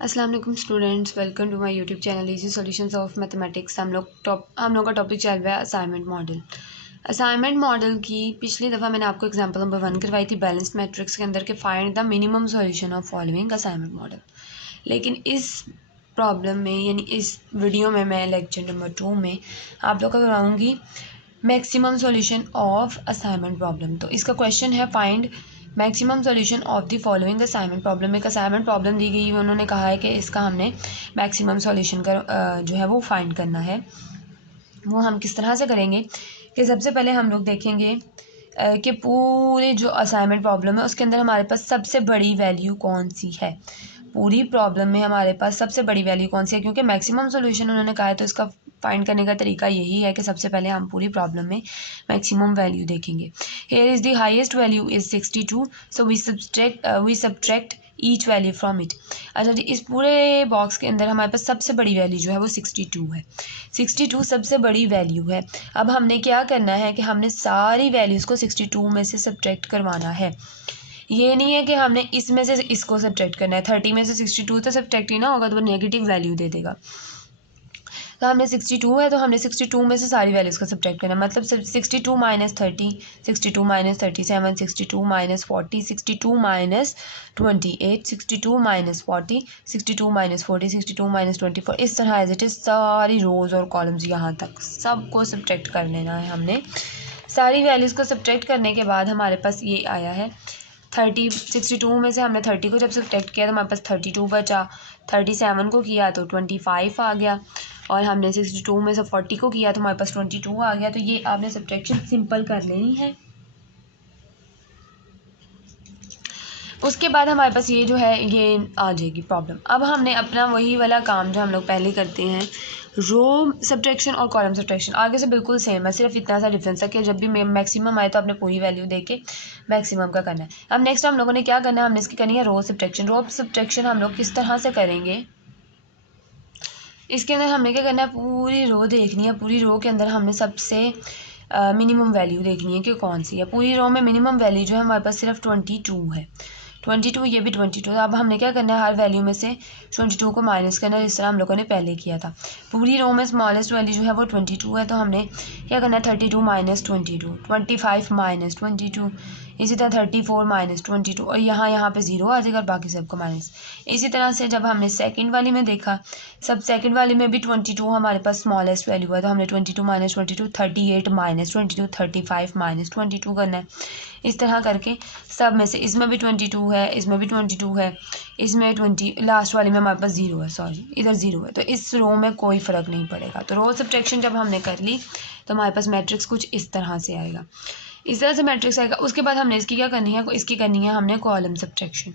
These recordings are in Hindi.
अस्सलाम वालेकुम students, welcome to my YouTube channel easy solutions of mathematics. हम लोग का टॉपिक चल रहा है असाइनमेंट मॉडल। असाइनमेंट मॉडल की पिछली दफ़ा मैंने आपको एग्जांपल नंबर 1 करवाई थी बैलेंस्ड मैट्रिक्स के अंदर के find the minimum solution of following assignment model. लेकिन इस प्रॉब्लम में यानी इस वीडियो में मैं लेक्चर नंबर 2 में आप लोग को कराऊँगी maximum solution of assignment problem. तो इसका क्वेश्चन है find maximum solution of the following assignment problem. एक असाइनमेंट प्रॉब्लम दी गई है, उन्होंने कहा है कि इसका हमने मैक्सिमम सॉल्यूशन का जो है वो फाइंड करना है। वो हम किस तरह से करेंगे कि सबसे पहले हम लोग देखेंगे कि पूरे जो असाइनमेंट प्रॉब्लम है उसके अंदर हमारे पास सबसे बड़ी वैल्यू कौन सी है। पूरी प्रॉब्लम में हमारे पास सबसे बड़ी वैल्यू कौन सी है, क्योंकि मैक्सिमम सॉल्यूशन उन्होंने कहा है तो इसका फाइंड करने का तरीका यही है कि सबसे पहले हम पूरी प्रॉब्लम में मैक्सिमम वैल्यू देखेंगे। Here is the highest value is 62, so we subtract each value from it. अच्छा जी, इस पूरे बॉक्स के अंदर हमारे पास सबसे बड़ी वैल्यू जो है वो 62 है। 62 सबसे बड़ी वैल्यू है। अब हमने क्या करना है कि हमने सारी वैल्यूज़ को 62 में से सब्ट्रैक्ट करवाना है। ये नहीं है कि हमने इसमें से इसको सब्ट्रैक्ट करना है। 30 में से 62 तो सब्ट्रैक्ट ही ना होगा तो वो नेगेटिव वैल्यू दे देगा। तो हमने 62 है तो हमने 62 में से सारी वैल्यूज़ का सब्ट्रैक्ट करना है। मतलब 62 minus 30, 62 minus 37, 62 minus 40, 62 minus 28, 62 minus 40, 62 minus 40, 62 minus 24, इस तरह एज इट इज़ सारी रोज़ और कॉलम्स यहाँ तक सबको सब्ट्रैक्ट कर लेना है हमने। सारी वैल्यूज़ को सब्ट्रैक्ट करने के बाद हमारे पास ये आया है 62 में से हमने 30 को जब सब्ट्रैक्ट किया तो हमारे पास 32 बचा। 37 को किया तो 25 आ गया, और हमने 62 में से 40 को किया तो हमारे पास 22 आ गया। तो ये आपने सब्ट्रैक्शन सिंपल कर लेनी है। उसके बाद हमारे पास ये जो है ये आ जाएगी प्रॉब्लम। अब हमने अपना वही वाला काम जो हम लोग पहले करते हैं, रो सब्ट्रैक्शन और कॉलम सब्ट्रैक्शन आगे से बिल्कुल सेम है, सिर्फ इतना सा डिफरेंस है कि जब भी मैक्सिमम आए तो आपने पूरी वैल्यू दे के मैक्सिमम का करना है। अब नेक्स्ट हम लोगों ने क्या करना है, हमने इसकी करनी है रो सब्ट्रैक्शन। रो सब्ट्रैक्शन हम लोग किस तरह से करेंगे, इसके अंदर हमने क्या करना है, पूरी रो देखनी है। पूरी रो के अंदर हमने सबसे मिनिमम वैल्यू देखनी है कि कौन सी है। पूरी रो में मिनिमम वैल्यू जो है हमारे पास सिर्फ 22 है। 22, ये भी 22। अब हमने क्या करना है, हर वैल्यू में से 22 को माइनस करना है, जिस तरह हम लोगों ने पहले किया था। पूरी रो में स्मॉलेस्ट वैल्यू जो है वो 22 है, तो हमने क्या करना है 32 माइनस 22, 25 माइनस 22, इसी तरह 34 माइनस 22, और यहाँ पे ज़ीरो आ जाएगा और बाकी सबको माइनस। इसी तरह से जब हमने सेकंड वाली में देखा, सब सेकंड वाली में भी 22 हमारे पास स्मॉलेस्ट वैल्यू है, तो हमने 22 माइनस 22, 38 माइनस 22, 35 माइनस 22 करना है। इस तरह करके सब में से इसमें भी 22 है, इसमें भी 22 है, इसमें 20, लास्ट वाली में हमारे पास ज़ीरो है, सॉरी इधर ज़ीरो है, तो इस रो में कोई फ़र्क नहीं पड़ेगा। तो रो सब्ट्रैक्शन जब हमने कर ली तो हमारे पास मैट्रिक्स कुछ इस तरह से आएगा। इस तरह से मैट्रिक्स आएगा। उसके बाद हमने इसकी क्या करनी है, इसकी करनी है हमने कॉलम सब्ट्रैक्शन।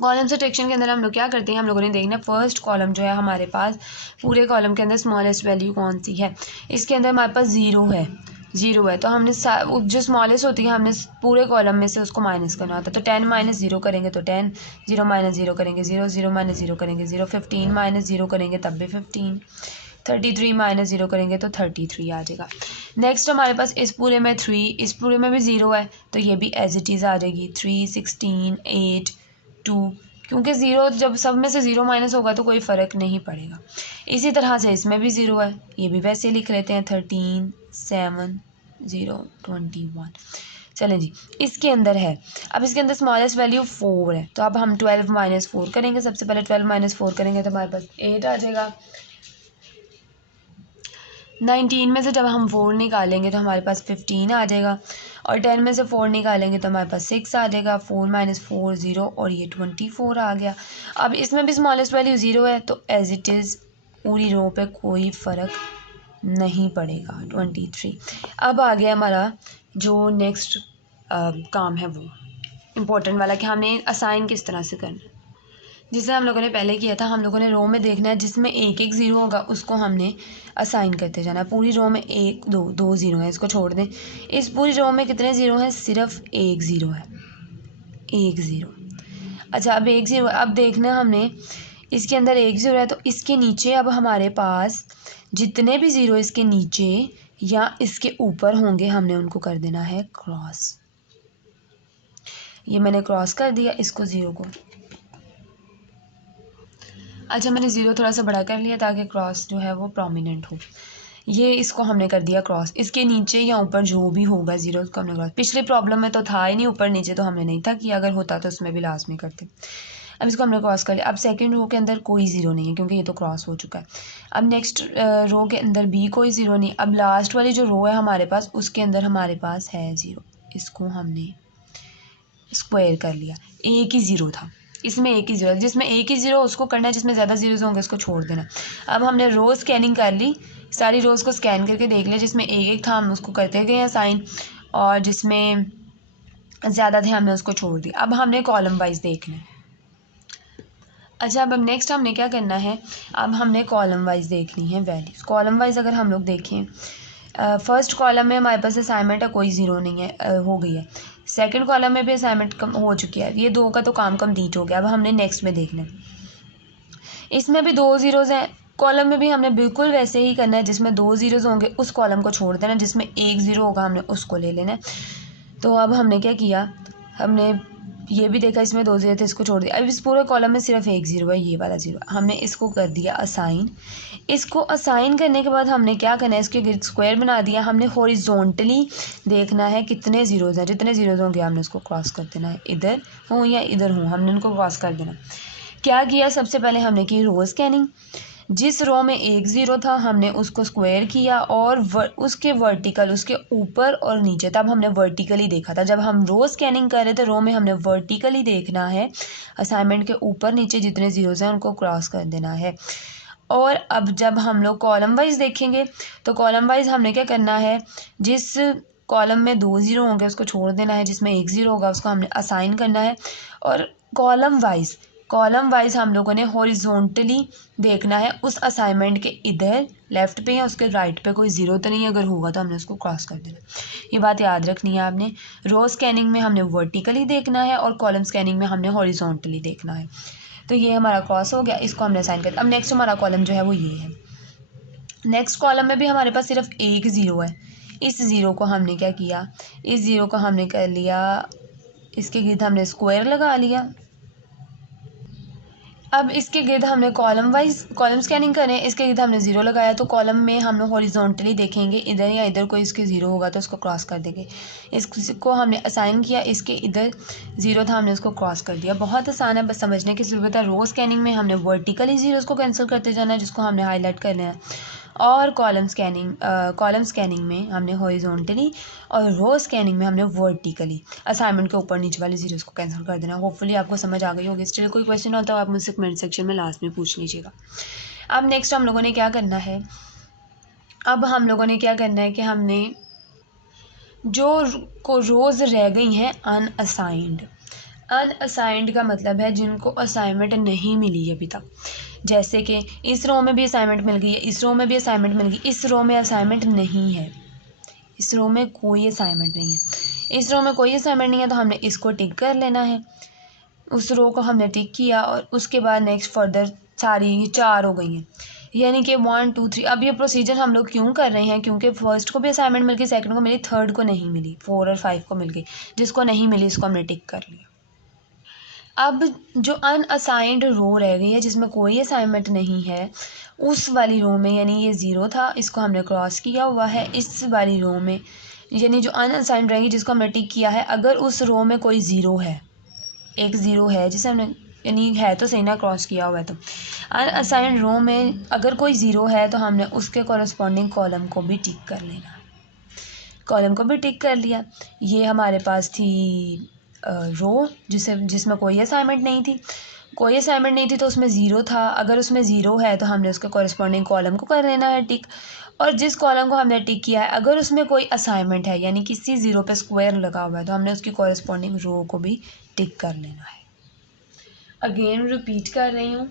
कॉलम सब्ट्रैक्शन के अंदर हम लोग क्या करते हैं, हम लोगों ने देखना फर्स्ट कॉलम जो है हमारे पास, पूरे कॉलम के अंदर स्मॉलेस्ट वैल्यू कौन सी है। इसके अंदर हमारे पास ज़ीरो है, तो हमने जो स्मॉलेस्ट होती है हमने पूरे कॉलम में से उसको माइनस करना होता है। तो 10 माइनस 0 करेंगे तो 10, 0 माइनस 0 करेंगे 0, 0 माइनस 0 करेंगे 0, 15 माइनस 0 करेंगे तब भी 15, 33 माइनस 0 करेंगे तो 33 आ जाएगा। नेक्स्ट हमारे पास इस पूरे में 3, इस पूरे में भी 0 है, तो ये भी एज इट इज़ आ जाएगी 3, 16, 8, 2, क्योंकि ज़ीरो जब सब में से ज़ीरो माइनस होगा तो कोई फ़र्क नहीं पड़ेगा। इसी तरह से इसमें भी 0 है, ये भी वैसे लिख लेते हैं 13, 7, 0, 21। चलें जी, इसके अंदर है, अब इसके अंदर स्मॉलेस्ट वैल्यू 4 है, तो अब हम 12 माइनस 4 करेंगे। सबसे पहले 12 माइनस 4 करेंगे तो हमारे पास 8 आ जाएगा। 19 में से जब हम 4 निकालेंगे तो हमारे पास 15 आ जाएगा, और 10 में से 4 निकालेंगे तो हमारे पास 6 आ जाएगा। 4 माइनस 4 0, और ये 24 आ गया। अब इसमें भी स्मॉलेस्ट वैल्यू 0 है, तो एज इट इज़ पूरी रो पे कोई फ़र्क नहीं पड़ेगा, 23। अब आ गया हमारा जो नेक्स्ट काम है वो इम्पोर्टेंट वाला, कि हमने असाइन किस तरह से करना है। जिसे हम लोगों ने पहले किया था, हम लोगों ने रो में देखना है जिसमें एक एक ज़ीरो होगा उसको हमने असाइन करते जाना है। पूरी रो में एक दो ज़ीरो है, इसको छोड़ दें। इस पूरी रो में कितने ज़ीरो हैं, सिर्फ एक ज़ीरो है, एक ज़ीरो। अच्छा, अब एक ज़ीरो, अब देखना है हमने इसके अंदर एक ज़ीरो है, तो इसके नीचे अब हमारे पास जितने भी ज़ीरो इसके नीचे या इसके ऊपर होंगे हमने उनको कर देना है क्रॉस। ये मैंने क्रॉस कर दिया इसको, ज़ीरो को। अच्छा, मैंने ज़ीरो थोड़ा सा बड़ा कर लिया ताकि क्रॉस जो है वो प्रोमिनेंट हो। ये इसको हमने कर दिया क्रॉस, इसके नीचे या ऊपर जो भी होगा ज़ीरो उसको हमने क्रॉस। पिछले प्रॉब्लम में तो था ही नहीं, ऊपर नीचे तो हमने नहीं था किया, अगर होता तो उसमें भी लास्ट में करते। अब इसको हमने क्रॉस कर लिया। अब सेकंड रो के अंदर कोई ज़ीरो नहीं है क्योंकि ये तो क्रॉस हो चुका है। अब नेक्स्ट रो के अंदर भी कोई ज़ीरो नहीं। अब लास्ट वाली जो रो है हमारे पास, उसके अंदर हमारे पास है ज़ीरो। इसको हमने स्क्वायर कर लिया। एक ही ज़ीरो था इसमें, एक ही ज़ीरो, जिसमें एक ही ज़ीरो उसको करना है, जिसमें ज़्यादा ज़ीरोज़ होंगे उसको छोड़ देना। अब हमने रो स्कैनिंग कर ली, सारी रोज़ को स्कैन करके देख लिया, जिसमें एक एक था हम उसको करते गए हैं साइन, और जिसमें ज़्यादा थे हमने उसको छोड़ दिया। अब हमने कॉलम वाइज देखना है। अच्छा, अब नेक्स्ट हमने क्या करना है, अब हमने कॉलम वाइज देखनी है वैल्यूज़। कॉलम वाइज अगर हम लोग देखें, फर्स्ट कॉलम में हमारे पास असाइनमेंट है, कोई ज़ीरो नहीं है, हो गई है। सेकंड कॉलम में भी असाइनमेंट कम हो चुकी है, ये दो का तो काम कंप्लीट हो गया। अब हमने नेक्स्ट में देखना है, इसमें भी दो ज़ीरोज़ हैं। कॉलम में भी हमने बिल्कुल वैसे ही करना है, जिसमें दो ज़ीरोज़ होंगे उस कॉलम को छोड़ देना, जिसमें एक ज़ीरो होगा हमने उसको ले लेना है। तो अब हमने क्या किया, हमने ये भी देखा इसमें दो ज़ीरो थे, इसको छोड़ दिया। अब इस पूरे कॉलम में सिर्फ एक ज़ीरो है, ये वाला ज़ीरो, हमने इसको कर दिया असाइन। इसको असाइन करने के बाद हमने क्या करना है, इसके गिर्द स्क्वायर बना दिया। हमने हॉरिजॉन्टली देखना है कितने ज़ीरोज़ हैं, जितने ज़ीरोज़ होंगे हमने उसको क्रॉस कर देना है, इधर हों या इधर हों हमने उनको क्रॉस कर देना। क्या किया, सबसे पहले हमने की रो स्कैनिंग। जिस रो में एक ज़ीरो था हमने उसको स्क्वायर किया, और उसके वर्टिकल, उसके ऊपर और नीचे, तब हमने वर्टिकली देखा था। जब हम रो स्कैनिंग कर रहे थे, रो में हमने वर्टिकली देखना है, असाइनमेंट के ऊपर नीचे जितने ज़ीरोज़ हैं उनको क्रॉस कर देना है। और अब जब हम लोग कॉलम वाइज देखेंगे, तो कॉलम वाइज हमने क्या करना है, जिस कॉलम में दो ज़ीरो होंगे उसको छोड़ देना है, जिसमें एक ज़ीरो होगा उसको हमने असाइन करना है। और कॉलम वाइज हम लोगों ने हॉरिजॉन्टली देखना है, उस असाइनमेंट के इधर लेफ़्ट पे या उसके राइट पे कोई ज़ीरो तो नहीं है, अगर होगा तो हमने उसको क्रॉस कर देना। ये बात याद रखनी है आपने। रो स्कैनिंग में हमने वर्टिकली देखना है और कॉलम स्कैनिंग में हमने हॉरिजॉन्टली देखना है। तो ये हमारा क्रॉस हो गया, इसको हमने असाइन कर दिया। अब नेक्स्ट हमारा कॉलम जो है वो ये है। नेक्स्ट कॉलम में भी हमारे पास सिर्फ एक ज़ीरो है। इस ज़ीरो को हमने क्या किया, इस ज़ीरो को हमने कर लिया, इसके गिर्द हमने स्क्वायर लगा लिया। अब इसके गिर्द हमने कॉलम स्कैनिंग करें, इसके गिर्द हमने ज़ीरो लगाया, तो कॉलम में हम लोग हॉरिजॉन्टली देखेंगे, इधर या इधर कोई इसके ज़ीरो होगा तो उसको क्रॉस कर देंगे। इसको हमने असाइन किया, इसके इधर ज़ीरो था हमने उसको क्रॉस कर दिया। बहुत आसान है, बस समझने की ज़रूरत है। रो स्कैनिंग में हमने वर्टिकली ज़ीरोज़ को कैंसिल करते जाना है, जिसको हमने हाईलाइट करना है, और कॉलम स्कैनिंग में हमने हॉरिजॉन्टली, और रो स्कैनिंग में हमने वर्टिकली असाइनमेंट के ऊपर नीचे वाले ज़ीरोज़ को कैंसिल कर देना। होपफुली आपको समझ आ गई होगी। स्टिल कोई क्वेश्चन होता है आप मुझसे कमेंट सेक्शन में लास्ट में पूछ लीजिएगा। अब नेक्स्ट हम लोगों ने क्या करना है, कि हमने जो को रोज़ रह गई हैं अनअसाइंड का मतलब है जिनको असाइनमेंट नहीं मिली अभी तक। जैसे कि इस रो में भी असाइनमेंट मिल गई है, इस रो में भी असाइनमेंट मिल गई, इस रो में असाइनमेंट नहीं है, इस रो में कोई असाइनमेंट नहीं है, इस रो में कोई असाइनमेंट नहीं है, तो हमने इसको टिक कर लेना है। उस रो को हमने टिक किया, और उसके बाद नेक्स्ट फर्दर सारी ये चार हो गई हैं, यानी कि 1 2 3। अब ये प्रोसीजर हम लोग क्यों कर रहे हैं, क्योंकि फर्स्ट को भी असाइनमेंट मिल गई, सेकंड को मिली, थर्ड को नहीं मिली, 4 और 5 को मिल गई। जिसको नहीं मिली इसको हमने टिक कर लिया। अब जो अनअसाइंड रो रह गई है जिसमें कोई असाइनमेंट नहीं है, उस वाली रो में, यानी ये ज़ीरो था इसको हमने क्रॉस किया हुआ है, इस वाली रो में यानी जो अनअसाइंड रहेगी जिसको हमने टिक किया है, अगर उस रो में कोई ज़ीरो है, एक ज़ीरो है जिसे हमने, यानी है तो सही ना, क्रॉस किया हुआ है, तो अनअसाइंड रो में अगर कोई ज़ीरो है तो हमने उसके कॉरस्पॉन्डिंग कॉलम को भी टिक कर लेना। कॉलम को भी टिक कर लिया। ये हमारे पास थी रो जिसमें कोई असाइनमेंट नहीं थी, तो उसमें ज़ीरो था। अगर उसमें ज़ीरो है तो हमने उसके कॉरस्पॉन्डिंग कॉलम को कर लेना है टिक, और जिस कॉलम को हमने टिक किया है अगर उसमें कोई असाइनमेंट है, यानी किसी ज़ीरो पे स्क्वायर लगा हुआ है, तो हमने उसकी कॉरस्पॉन्डिंग रो को भी टिक कर लेना है। अगेन रिपीट कर रही हूँ,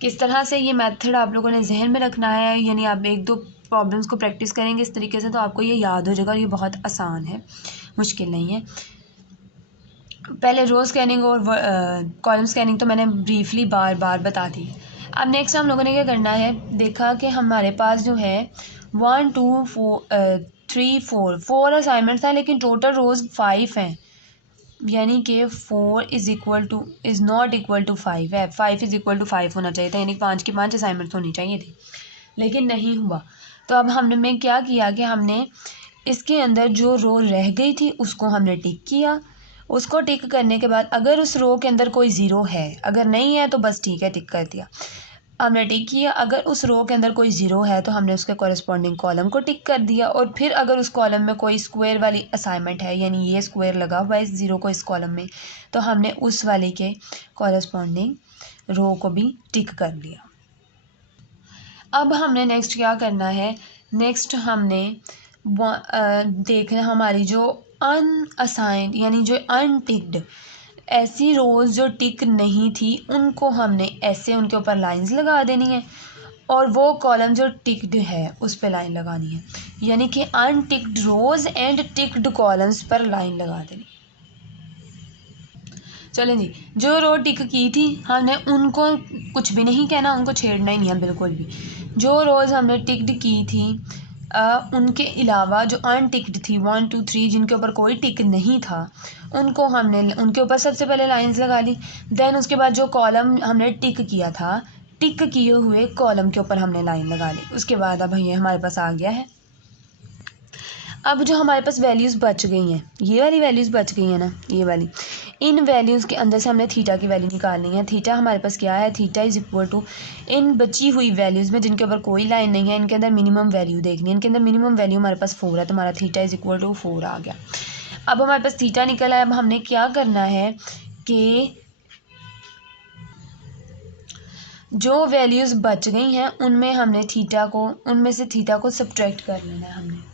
किस तरह से ये मेथड आप लोगों ने जहन में रखना है, यानी आप एक दो प्रॉब्लम्स को प्रैक्टिस करेंगे इस तरीके से तो आपको ये याद हो जाएगा, और ये बहुत आसान है, मुश्किल नहीं है। पहले रो स्कैनिंग और कॉलम स्कैनिंग तो मैंने ब्रीफली बार बार बता दी। अब नेक्स्ट हम लोगों ने क्या करना है, देखा कि हमारे पास जो है 1 2 3 4 असाइनमेंट्स हैं, लेकिन टोटल रोज़ 5 हैं। यानी कि 4 इज़ नॉट इक्वल टू 5 है, 5 इज़ इक्वल टू 5 होना चाहिए था, यानी 5 की 5 असाइनमेंट होनी चाहिए थी, लेकिन नहीं हुआ। तो अब हमने क्या किया कि हमने इसके अंदर जो रो रह गई थी उसको हमने टिक किया। उसको टिक करने के बाद अगर उस रो के अंदर कोई ज़ीरो है, अगर नहीं है तो बस ठीक है, टिक कर दिया, हमने टिक किया। अगर उस रो के अंदर कोई ज़ीरो है तो हमने उसके कॉरेस्पॉन्डिंग कॉलम को टिक कर दिया, और फिर अगर उस कॉलम में कोई स्क्वायर वाली असाइनमेंट है, यानी ये स्क्वायर लगा हुआ है इस ज़ीरो को इस कॉलम में, तो हमने उस वाले के कॉरेस्पॉन्डिंग रो को भी टिक कर लिया। अब हमने नेक्स्ट क्या करना है, नेक्स्ट हमने देखना हमारी जो अनअसाइंड यानी जो अनटिक्ड ऐसी रोज़ जो टिक नहीं थी उनको हमने ऐसे उनके ऊपर लाइंस लगा देनी है, और वो कॉलम जो टिक्ड है उस पर लाइन लगानी है, यानी कि अनटिक्ड रोज़ एंड टिक्ड कॉलम्स पर लाइन लगा देनी। चलें जी, जो रो टिक की थी हमने उनको कुछ भी नहीं कहना, उनको छेड़ना ही नहीं है बिल्कुल भी। जो रोज़ हमने टिक्ड की थी उनके अलावा जो अनटिक्ड थी 1 2 3 जिनके ऊपर कोई टिक नहीं था उनको हमने उनके ऊपर सबसे पहले लाइंस लगा ली। देन उसके बाद जो कॉलम हमने टिक किया था, टिक किए हुए कॉलम के ऊपर हमने लाइन लगा ली। उसके बाद अब ये हमारे पास आ गया है। अब जो हमारे पास वैल्यूज़ बच गई हैं, ये वाली वैल्यूज़ बच गई हैं ना, ये वाली, इन वैल्यूज़ के अंदर से हमने थीटा की वैल्यू निकालनी है। थीटा हमारे पास क्या है, थीटा इज़ इक्वल टू इन बची हुई वैल्यूज़ में जिनके ऊपर कोई लाइन नहीं है, इनके अंदर मिनिमम वैल्यू देखनी है। इनके अंदर मिनिमम वैल्यू हमारे पास 4 है, तो हमारा थीटा इज़ इक्वल टू 4 आ गया। अब हमारे पास थीटा निकला है। अब हमने क्या करना है कि जो वैल्यूज़ बच गई हैं उनमें से थीटा को सब्ट्रैक्ट कर लेना है। हमने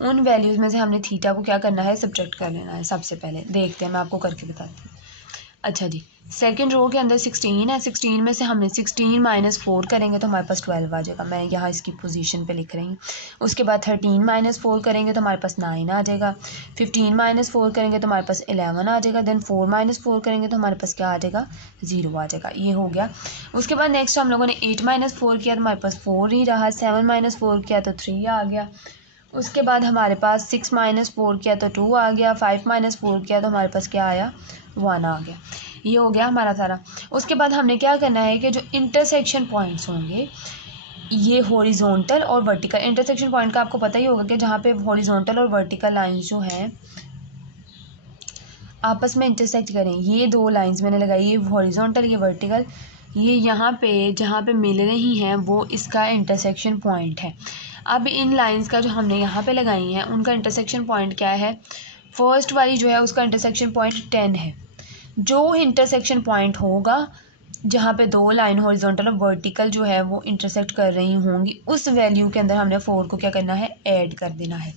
उन वैल्यूज़ में से हमने थीटा को क्या करना है, सब्ट्रैक्ट कर लेना है। सबसे पहले देखते हैं, मैं आपको करके बताती हूँ। अच्छा जी, सेकंड रो के अंदर 16 है, 16 में से हमने 16 माइनस 4 करेंगे तो हमारे पास 12 आ जाएगा। मैं यहाँ इसकी पोजीशन पे लिख रही हूँ। उसके बाद 13 माइनस 4 करेंगे तो हमारे पास 9 आ जाएगा। 15 माइनस 4 करेंगे तो हमारे पास 11 आ जाएगा। देन 4 माइनस 4 करेंगे तो हमारे पास क्या आ जाएगा, 0 आ जाएगा। ये हो गया। उसके बाद नेक्स्ट हम लोगों ने 8 माइनस 4 किया तो हमारे पास 4 ही रहा। 7 माइनस 4 किया तो 3 आ गया। उसके बाद हमारे पास 6 माइनस 4 किया तो 2 आ गया। 5 माइनस 4 किया तो हमारे पास क्या आया, 1 आ गया। ये हो गया हमारा सारा। उसके बाद हमने क्या करना है कि जो इंटरसेक्शन पॉइंट्स होंगे, ये हॉरिजॉन्टल और वर्टिकल, इंटरसेक्शन पॉइंट का आपको पता ही होगा कि जहाँ पे हॉरिजॉन्टल और वर्टिकल लाइंस जो हैं आपस में इंटरसेक्ट करें। ये दो लाइंस मैंने लगाई, ये हॉरिजॉन्टल, ये वर्टिकल, ये यहाँ पे जहाँ पे मिल रही हैं वो इसका इंटरसेक्शन पॉइंट है। अब इन लाइंस का जो हमने यहाँ पे लगाई हैं उनका इंटरसेक्शन पॉइंट क्या है, फर्स्ट वाली जो है उसका इंटरसेक्शन पॉइंट 10 है। जो इंटरसेक्शन पॉइंट होगा जहाँ पे दो लाइन हॉरिजॉन्टल और वर्टिकल जो है वो इंटरसेक्ट कर रही होंगी, उस वैल्यू के अंदर हमने 4 को क्या करना है, ऐड कर देना है।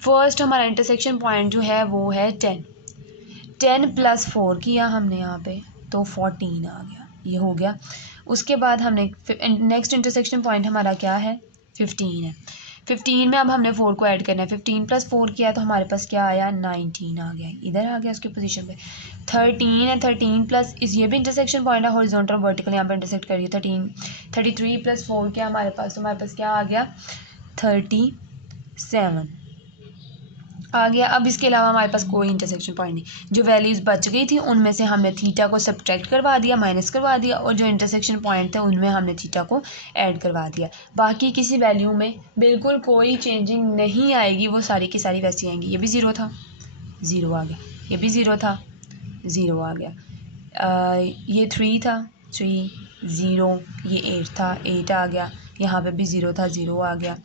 फर्स्ट हमारा इंटरसेक्शन पॉइंट जो है वो है 10 प्लस 4 किया हमने यहाँ पे तो 14 आ गया। ये हो गया। उसके बाद हमने नेक्स्ट इंटरसेक्शन पॉइंट हमारा क्या है, 15 है। 15 में अब हमने 4 को ऐड करना है। 15 प्लस 4 किया तो हमारे पास क्या आया, 19 आ गया। इधर आ गया उसकी पोजीशन पे। 13 है, 13 प्लस ये भी इंटरसेक्शन पॉइंट है, हॉरिजॉन्टल वर्टिकल यहाँ पे इंटरसेक्ट करिए। 33 प्लस 4 किया हमारे पास, तो हमारे पास क्या आ गया, 37 आ गया। अब इसके अलावा हमारे पास कोई इंटरसेक्शन पॉइंट नहीं। जो वैल्यूज़ बच गई थी उनमें से हमने थीटा को सब्ट्रैक्ट करवा दिया, माइनस करवा दिया, और जो इंटरसेक्शन पॉइंट थे उनमें हमने थीटा को ऐड करवा दिया। बाकी किसी वैल्यू में बिल्कुल कोई चेंजिंग नहीं आएगी, वो सारी की सारी वैसी आएंगी। ये भी 0 था, 0 आ गया। ये भी 0 था, 0 आ गया। ये 3 था, 3 0। ये 8 था, 8 आ गया। यहाँ पे भी 0 था, 0 आ गया।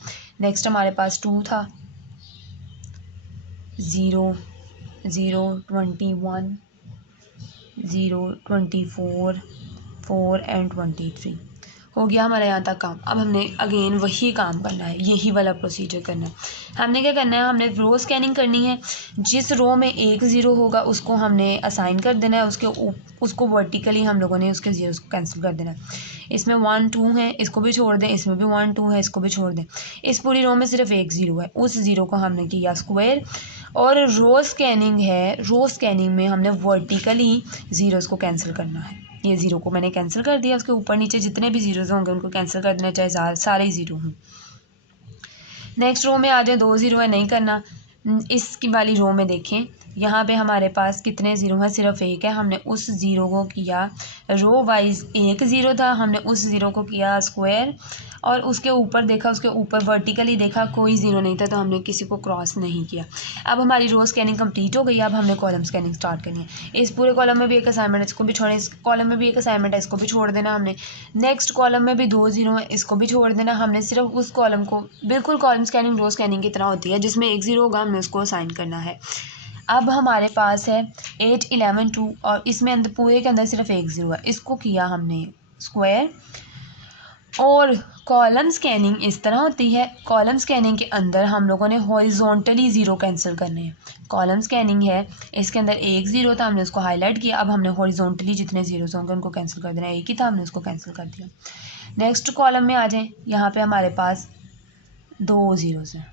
नेक्स्ट हमारे पास 2 था, 0 0 21 0 24 4 एंड 23 हो गया हमारे यहाँ तक काम। अब हमने अगेन वही काम करना है, यही वाला प्रोसीजर करना है। हमने क्या करना है, हमने रो स्कैनिंग करनी है। जिस रो में एक ज़ीरो होगा उसको हमने असाइन कर देना है, उसको वर्टिकली हम लोगों ने उसके ज़ीरोस को कैंसिल कर देना है। इसमें 1 2 है, इसको भी छोड़ दें। इसमें भी 1 2 है, इसको भी छोड़ दें। इस पूरी रो में सिर्फ एक ज़ीरो है, उस ज़ीरो को हमने किया स्क्वायर। और रो स्कैनिंग है, रो स्कैनिंग में हमने वर्टिकली ज़ीरोस को कैंसिल करना है। ये ज़ीरो को मैंने कैंसिल कर दिया, उसके ऊपर नीचे जितने भी ज़ीरोज़ होंगे उनको कैंसिल कर देना, चाहे सारे ही ज़ीरो हों। नेक्स्ट रो में आ जाए, 2 ज़ीरो है, नहीं करना। इसकी वाली रो में देखें, यहाँ पे हमारे पास कितने ज़ीरो हैं, सिर्फ एक है। हमने उस ज़ीरो को किया रो वाइज, एक ज़ीरो था, हमने उस ज़ीरो को किया स्क्वायर और उसके ऊपर देखा, उसके ऊपर वर्टिकली देखा कोई ज़ीरो नहीं था, तो हमने किसी को क्रॉस नहीं किया। अब हमारी रो स्कैनिंग कंप्लीट हो गई। अब हमने कॉलम स्कैनिंग स्टार्ट करनी है। इस पूरे कॉलम में भी एक असाइनमेंट है, इसको भी छोड़ें। इस कॉलम में भी एक असाइनमेंट है, इसको भी छोड़ देना हमने। नेक्स्ट कॉलम में भी 2 ज़ीरो है, इसको भी छोड़ देना हमने। सिर्फ उस कॉलम को बिल्कुल कॉलम स्कैनिंग रो स्कैनिंग की तरह होती है, जिसमें 1 ज़ीरो होगा, हमने उसको असाइन करना है। अब हमारे पास है 8, 11, 2 और इसमें अंदर पूरे के अंदर सिर्फ 1 ज़ीरो है, इसको किया हमने स्क्वायर। और कॉलम स्कैनिंग इस तरह होती है। कॉलम स्कैनिंग के अंदर हम लोगों ने हॉरिजॉन्टली ज़ीरो कैंसिल करने हैं। कॉलम स्कैनिंग है, इसके अंदर 1 ज़ीरो था, हमने उसको हाईलाइट किया। अब हमने हॉरिजॉन्टली जितने ज़ीरोज़ होंगे उनको कैंसिल कर देना है। एक ही था, हमने उसको कैंसिल कर दिया। नेक्स्ट कॉलम में आ जाएं। यहाँ पे हमारे पास 2 ज़ीरोज़ हैं,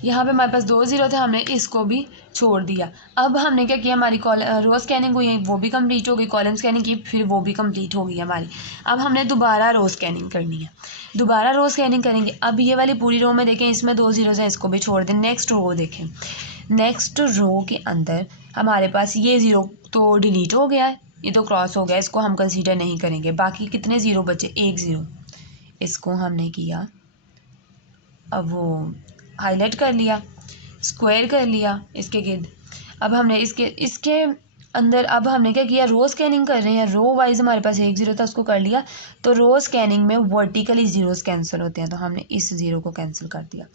यहाँ पे हमारे पास 2 ज़ीरो थे, हमने इसको भी छोड़ दिया। अब हमने क्या किया, हमारी रो स्कैनिंग हुई, वो भी कंप्लीट हो गई। कॉलम स्कैनिंग की, फिर वो भी कंप्लीट हो गई हमारी। अब हमने दोबारा रो स्कैनिंग करनी है। दोबारा रो स्कैनिंग करेंगे। अब ये वाली पूरी रो में देखें, इसमें 2 ज़ीरोज़ हैं, इसको भी छोड़ दें। नेक्स्ट रो देखें, नेक्स्ट रो के अंदर हमारे पास ये ज़ीरो तो डिलीट हो गया है, ये तो क्रॉस हो गया, इसको हम कंसीडर नहीं करेंगे। बाकी कितने ज़ीरो बचे, 1 ज़ीरो, इसको हमने किया, अब वो हाईलाइट कर लिया, स्क्वायर कर लिया इसके गिर्द। अब हमने इसके अंदर अब हमने क्या किया, रो स्कैनिंग कर रहे हैं। रो वाइज हमारे पास 1 ज़ीरो था, उसको कर लिया। तो रो स्कैनिंग में वर्टिकली ज़ीरोज़ कैंसिल होते हैं, तो हमने इस ज़ीरो को कैंसिल कर दिया।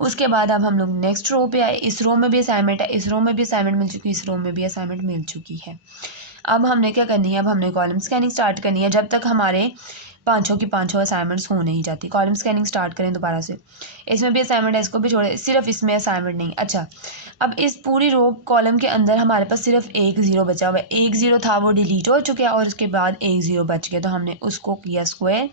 उसके बाद अब हम लोग नेक्स्ट रो पे आए। इस रो में भी असाइनमेंट है, इस रो में भी असाइनमेंट मिल चुकी है, इस रो में भी असाइनमेंट मिल चुकी है। अब हमने क्या करनी है, अब हमने कॉलम स्कैनिंग स्टार्ट करनी है, जब तक हमारे 5 की 5 असाइनमेंट्स हो नहीं जाती। कॉलम स्कैनिंग स्टार्ट करें दोबारा से। इसमें भी असाइनमेंट है, इसको भी छोड़े, सिर्फ इसमें असाइनमेंट नहीं। अच्छा, अब इस पूरी रो कॉलम के अंदर हमारे पास सिर्फ 1 ज़ीरो बचा हुआ है। 1 ज़ीरो था, वो डिलीट हो चुका है और उसके बाद 1 ज़ीरो बच गया, तो हमने उसको किया स्क्वायर।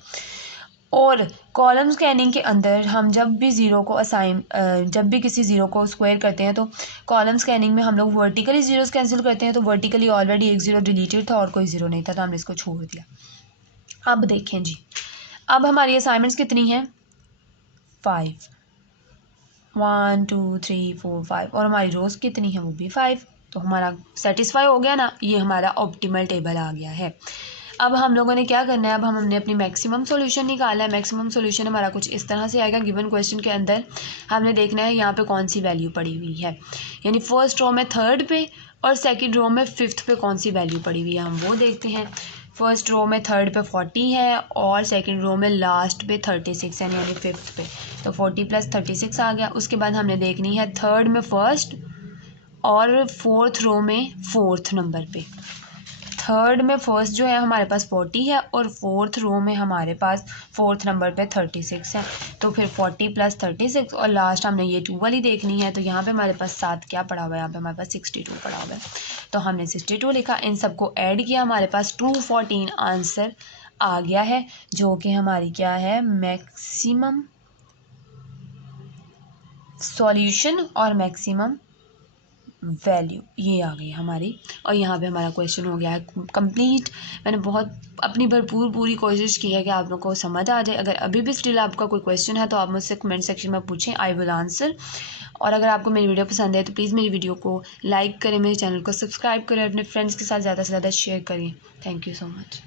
और कॉलम स्कैनिंग के अंदर हम जब भी जब भी किसी ज़ीरो को स्क्वायर करते हैं, तो कॉलम स्कैनिंग में हम लोग वर्टिकली ज़ीरोज़ कैंसिल करते हैं। तो वर्टिकली ऑलरेडी 1 ज़ीरो डिलीटेड था और कोई ज़ीरो नहीं था, तो हमने इसको छोड़ दिया। अब देखें जी, अब हमारी असाइनमेंट्स कितनी हैं, 5, 1 2 3 4 5, और हमारी रोज़ कितनी है, वो भी 5। तो हमारा सेटिस्फाई हो गया ना, ये हमारा ऑप्टिमल टेबल आ गया है। अब हम लोगों ने क्या करना है, अब हमने अपनी मैक्सिमम सॉल्यूशन निकाला है। मैक्सिमम सॉल्यूशन हमारा कुछ इस तरह से आएगा। गिवन क्वेश्चन के अंदर हमने देखना है यहाँ पे कौन सी वैल्यू पड़ी हुई है, यानी फर्स्ट रो में 3rd पे और सेकंड रो में 5th पे कौन सी वैल्यू पड़ी हुई है, हम वो देखते हैं। फर्स्ट रो में 3rd पे 40 है और सेकंड रो में लास्ट पे 36 है, यानी 5th पे, तो 40 + 36 आ गया। उसके बाद हमने देखनी है 3rd में 1st और 4th रो में 4th नंबर पे। 3rd में 1st जो है हमारे पास 40 है और 4th रो में हमारे पास 4th नंबर पे 36 है, तो फिर 40 + 36 और लास्ट हमने ये 2 वाली देखनी है। तो यहाँ पे हमारे पास 7 क्या पड़ा हुआ है, यहाँ पे हमारे पास 62 पड़ा हुआ है, तो हमने 62 लिखा। इन सबको ऐड किया, हमारे पास 214 आंसर आ गया है, जो कि हमारी क्या है, मैक्सिमम सॉल्यूशन और मैक्सिमम वैल्यू ये आ गई हमारी। और यहाँ पे हमारा क्वेश्चन हो गया है कंप्लीट। मैंने बहुत अपनी भरपूर पूरी कोशिश की है कि आप लोगों को समझ आ जाए। अगर अभी भी स्टिल आपका कोई क्वेश्चन है तो आप मुझसे कमेंट सेक्शन में पूछें, आई विल आंसर। और अगर आपको मेरी वीडियो पसंद है तो प्लीज़ मेरी वीडियो को लाइक करें, मेरे चैनल को सब्सक्राइब करें, अपने फ्रेंड्स के साथ ज़्यादा से ज़्यादा शेयर करें। Thank you so much.